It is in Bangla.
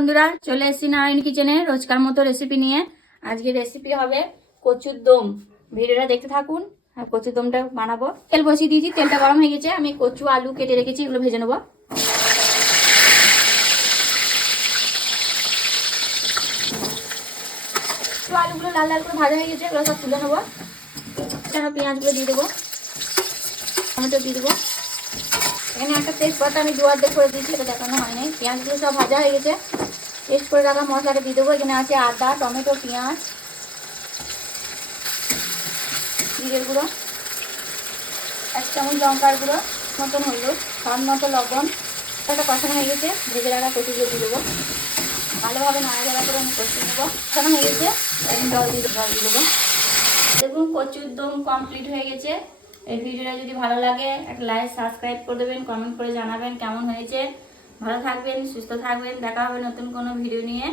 বন্ধুরা চলে এসেছি নারায়ণ কিচেনে রোজকার মতো রেসিপি নিয়ে। আজকে রেসিপি হবে কচুর দম। ভিডিওটা দেখতে থাকুন। আর কচুর দমটা বানাবো। তেল বসিয়ে দিয়েছি, তেলটা গরম হয়ে গেছে। আমি কচু আলু কেটে রেখেছি, এগুলো ভেজে নেবো। আলুগুলো লাল লাল করে ভাজা হয়ে গেছে, এগুলো সব তুলে নেবো। পেঁয়াজগুলো দিয়ে দেবো, টমেটো দিয়ে দেবো। এখানে একটা তেজপাতা আমি দু অর্ধেক করে দিয়েছি, এটা দেখানো হয়নি। পেঁয়াজগুলো সব ভাজা হয়ে গেছে। পেস্ট করে রাখা মশলাটা দিয়ে দেবো। এখানে আছে আদা, টমেটো, পেঁয়াজ, জিরের গুঁড়ো, 1 চামচ লঙ্কার গুঁড়ো, মতন হলুদ, স্বাদ মতো লবণ। একটা কষানো হয়ে গেছে, ভেজে রাখা কচুগুলো দিয়ে দেবো। ভালোভাবে নাড়াচাড়া করে আমি কষিয়ে নেবো। কষানো হয়ে গেছে, জল দিয়ে দেবো। দেখুন কচুর দম কমপ্লিট হয়ে গেছে। এই ভিডিওটা যদি ভালো লাগে একটা লাইক সাবস্ক্রাইব করে দেবেন, কমেন্ট করে জানাবেন কেমন হয়েছে। ভালো থাকবেন, সুস্থ থাকবেন। দেখা হবে নতুন কোনো ভিডিও নিয়ে।